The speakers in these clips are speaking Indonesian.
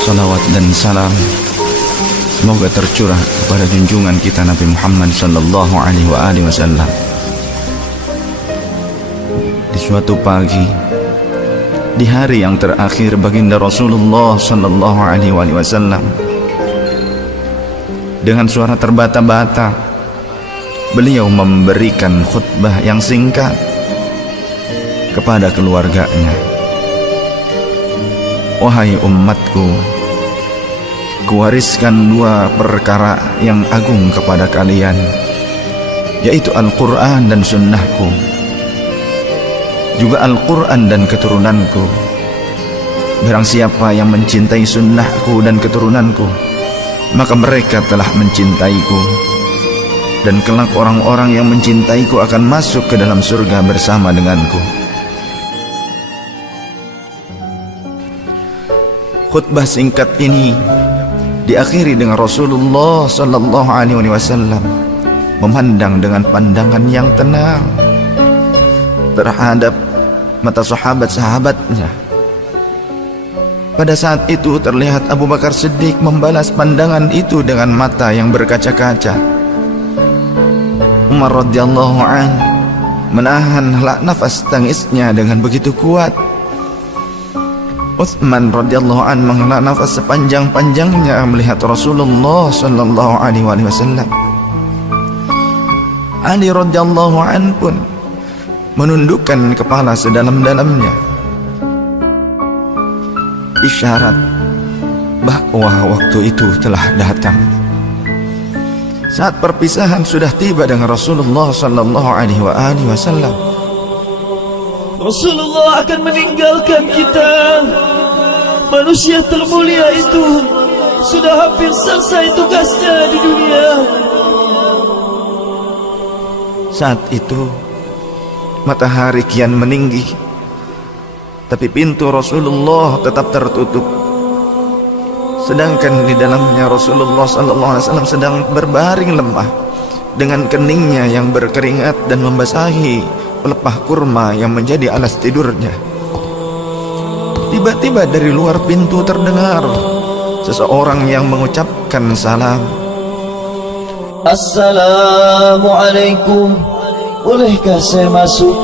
Salawat dan salam semoga tercurah kepada junjungan kita Nabi Muhammad sallallahu alaihi wasallam. Di suatu pagi, di hari yang terakhir baginda Rasulullah sallallahu alaihi wasallam, dengan suara terbata-bata beliau memberikan khutbah yang singkat kepada keluarganya. Wahai umatku, kuwariskan dua perkara yang agung kepada kalian, yaitu Al-Quran dan sunnahku, juga Al-Quran dan keturunanku. Barang siapa yang mencintai sunnahku dan keturunanku, maka mereka telah mencintaiku, dan kelak orang-orang yang mencintaiku akan masuk ke dalam surga bersama denganku. Khutbah singkat ini diakhiri dengan Rasulullah sallallahu alaihi wasallam memandang dengan pandangan yang tenang terhadap mata sahabat-sahabatnya. Pada saat itu terlihat Abu Bakar Siddiq membalas pandangan itu dengan mata yang berkaca-kaca. Umar radhiyallahu an menahan nafas tangisnya dengan begitu kuat. Utsman radhiyallahu an menghela nafas sepanjang-panjangnya melihat Rasulullah sallallahu alaihi wasallam. Ali radhiyallahu an pun menundukkan kepala sedalam-dalamnya, isyarat bahwa waktu itu telah datang. Saat perpisahan sudah tiba dengan Rasulullah sallallahu alaihi wasallam. Rasulullah akan meninggalkan kita. Manusia termulia itu sudah hampir selesai tugasnya di dunia. Saat itu matahari kian meninggi, tapi pintu Rasulullah tetap tertutup. Sedangkan di dalamnya Rasulullah sallallahu alaihi wasallam sedang berbaring lemah dengan keningnya yang berkeringat dan membasahi pelepah kurma yang menjadi alas tidurnya. Tiba-tiba dari luar pintu terdengar seseorang yang mengucapkan salam. Assalamualaikum, bolehkah saya masuk?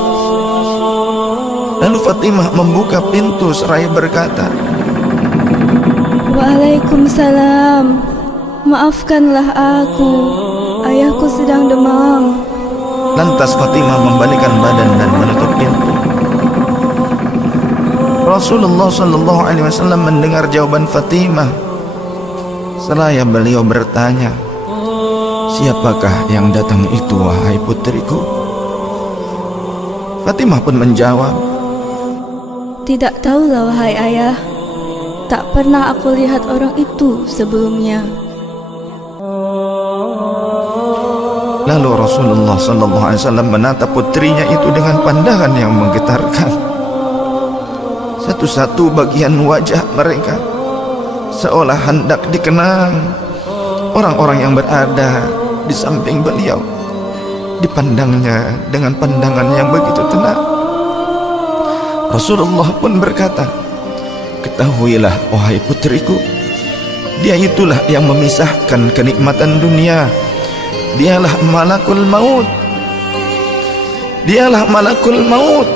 Lalu Fatimah membuka pintu seraya berkata, Waalaikumsalam, maafkanlah aku, ayahku sedang demam. Lantas Fatimah membalikkan badan dan menutup pintu. Rasulullah sallallahu alaihi wasallam mendengar jawaban Fatimah. Seraya beliau bertanya, siapakah yang datang itu wahai putriku? Fatimah pun menjawab, Tidak tahulah wahai ayah, tak pernah aku lihat orang itu sebelumnya. Lalu Rasulullah sallallahu alaihi wasallam menatap putrinya itu dengan pandangan yang menggetarkan. Satu-satu bagian wajah mereka seolah hendak dikenang. Orang-orang yang berada di samping beliau dipandangnya dengan pandangan yang begitu tenang. Rasulullah pun berkata, ketahuilah wahai putriku, dia itulah yang memisahkan kenikmatan dunia. Dialah malakul maut. Dialah malakul maut.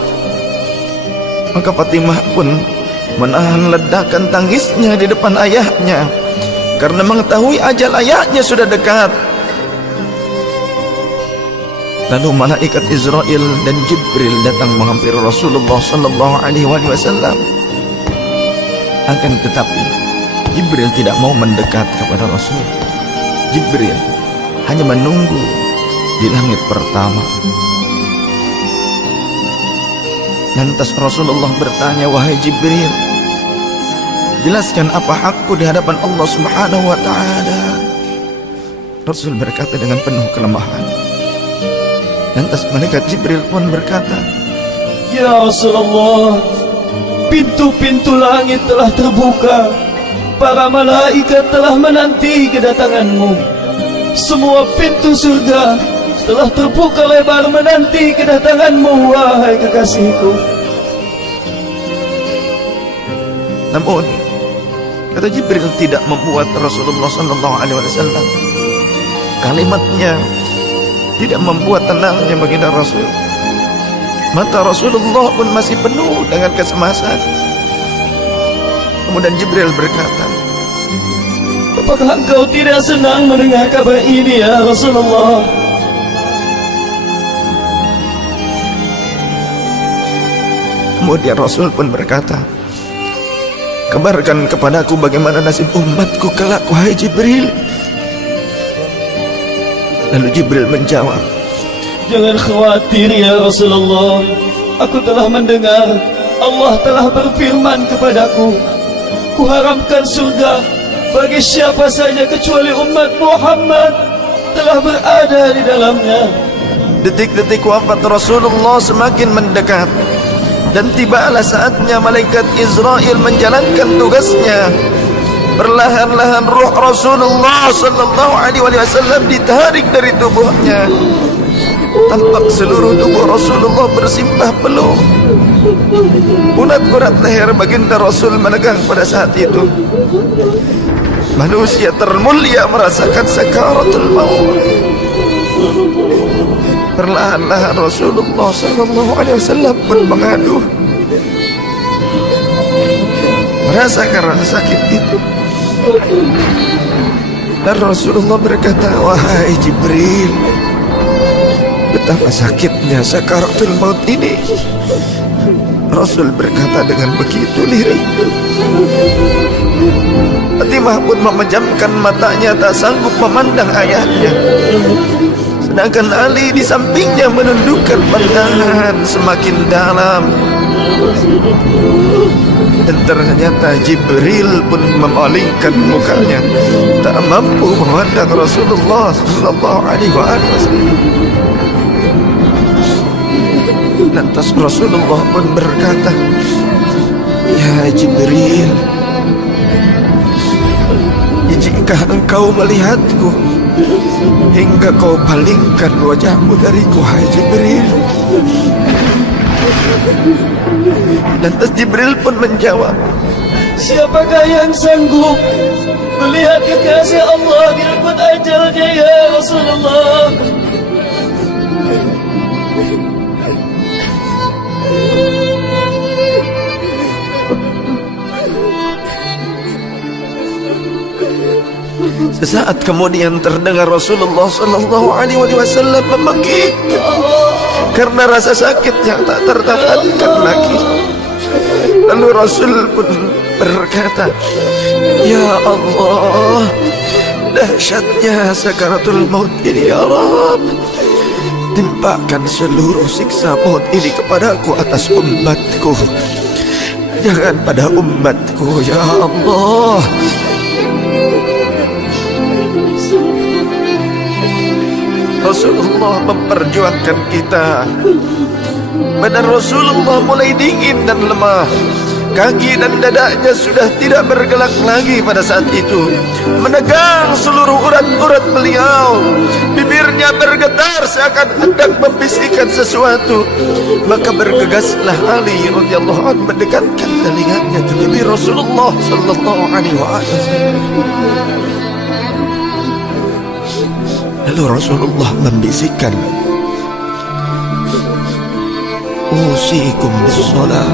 Maka Fatimah pun menahan ledakan tangisnya di depan ayahnya karena mengetahui ajal ayahnya sudah dekat. Lalu malaikat Israel dan Jibril datang menghampiri Rasulullah sallallahu alaihi wasallam. Akan tetapi Jibril tidak mau mendekat kepada Rasul. Jibril hanya menunggu di langit pertama. Lantas Rasulullah bertanya, wahai Jibril, jelaskan apa hakku di hadapan Allah Subhanahu wa ta'ala. Rasul berkata dengan penuh kelemahan. Lantas malaikat Jibril pun berkata, Ya Rasulullah, pintu-pintu langit telah terbuka. Para malaikat telah menanti kedatanganmu. Semua pintu surga telah terbuka lebar menanti kedatanganmu, wahai kekasihku. Namun kata Jibril tidak membuat Rasulullah SAW kalimatnya tidak membuat tenangnya baginda Rasul. Mata Rasulullah pun masih penuh dengan kecemasan. Kemudian Jibril berkata, apakah engkau tidak senang mendengar kabar ini ya Rasulullah? Kemudian Rasul pun berkata, kabarkan kepadaku bagaimana nasib umatku kelak, wahai Jibril. Lalu Jibril menjawab, jangan khawatir ya Rasulullah. Aku telah mendengar Allah telah berfirman kepadaku, kuharamkan surga bagi siapa saja kecuali umat Muhammad telah berada di dalamnya. detik-detik wafat Rasulullah semakin mendekat, dan tibalah saatnya malaikat Israel menjalankan tugasnya. Perlahan-lahan ruh Rasulullah SAW ditarik dari tubuhnya. Tampak seluruh tubuh Rasulullah bersimbah peluh. Urat-urat leher baginda Rasul menegang pada saat itu. Manusia termulia merasakan sakaratul maut. Perlahan-lahan Rasulullah SAW pun mengaduh, merasakan rasa sakit itu. Dan Rasulullah berkata, wahai Jibril, betapa sakitnya sakaratul maut ini. Rasul berkata dengan begitu lirih. Fatimah pun memejamkan matanya, tak sanggup memandang ayahnya. Sedangkan Ali di sampingnya menundukkan pandangan semakin dalam. Dan ternyata Jibril pun memalingkan mukanya, tak mampu memandang Rasulullah SAW. Lantas Rasulullah pun berkata, ya Jibril, jika engkau melihatku hingga kau palingkan wajahmu dariku, hai Jibril. Lantas Jibril pun menjawab, siapakah yang sanggup melihat kekasih Allah di dekat ajalnya ya Rasulullah? sesaat kemudian terdengar Rasulullah SAW membekik karena rasa sakit yang tak tertahankan lagi. Lalu Rasul pun berkata, ya Allah, dahsyatnya sakaratul maut ini ya Rabb. Timpakan seluruh siksa maut ini kepadaku atas umatku, jangan pada umatku ya Allah. Rasulullah memperjuangkan kita. Badan Rasulullah mulai dingin dan lemah. Kaki dan dadanya sudah tidak bergerak lagi pada saat itu. Menegang seluruh urat-urat beliau. Bibirnya bergetar seakan hendak membisikkan sesuatu. Maka bergegaslah Ali radhiyallahu anhu mendekatkan telinganya ke bibir Rasulullah sallallahu alaihi wasallam. Lalu Rasulullah membisikkan, usikum bis-salah,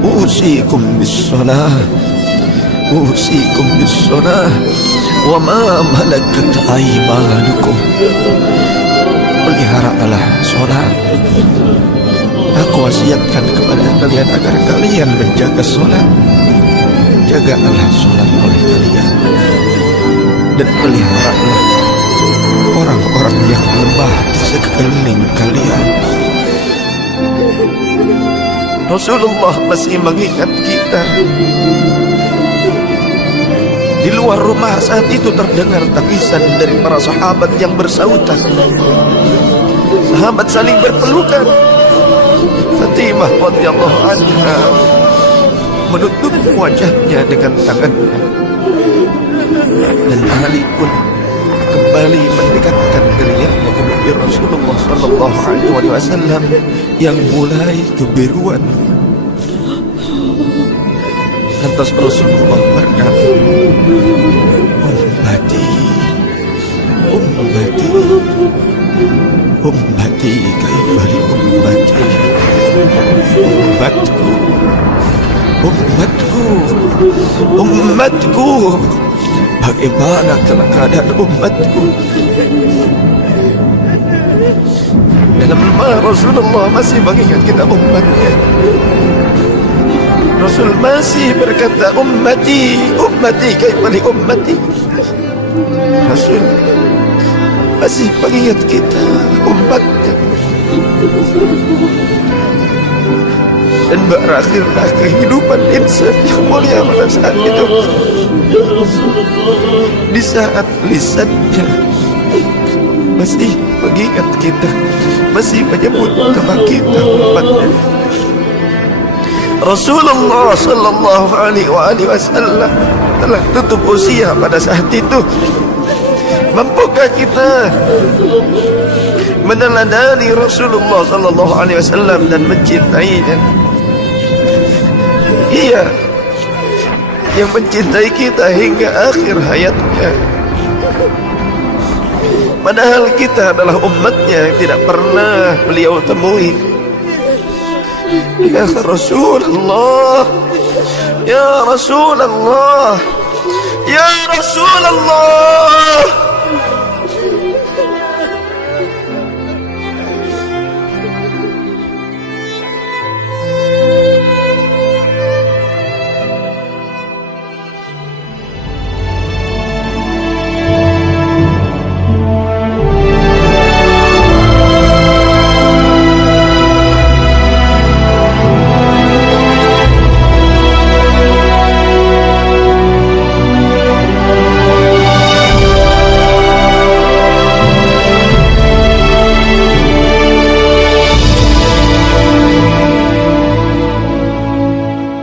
usikum bis-salah, usikum bis-salah, wa ma malakat aymanukum. Peliharalah salat. Aku wasiatkan kepada kalian agar kalian menjaga salat. Jagalah salat oleh kalian, dan peliharalah orang-orang yang lemah di sekeliling kalian. Rasulullah masih mengingat kita. Di luar rumah saat itu terdengar tangisan dari para sahabat yang bersautan. Sahabat saling berpelukan. Fatimah radhiyallahu anha menutup wajahnya dengan tangannya, dan Ali pun kembali mendekatkan dirinya ke Nabi Rasulullah sallallahu alaihi wasallam yang mulai kebiruan. Lantas Rasulullah berkata, ummati, ummati, ummati, kaifa li ummati, ummatku, ummatku, umatku, bagaimana keadaan umatku? Dalam lemah Rasulullah masih mengingat kita umatnya. Rasul masih berkata, ummati, ummati, kaifa li ummati. Rasul masih mengingat kita umatnya. Dan berakhirlah kehidupan insan yang mulia pada saat itu, di saat lisannya masih mengingat kita, masih menyebut nama kita umatnya. Rasulullah sallallahu alaihi wasallam telah tutup usia pada saat itu. Mampukah kita meneladani Rasulullah sallallahu alaihi wasallam dan mencintainya? Ia yang mencintai kita hingga akhir hayatnya. Padahal kita adalah umatnya yang tidak pernah beliau temui. Ya Rasulullah, ya Rasulullah, ya Rasulullah.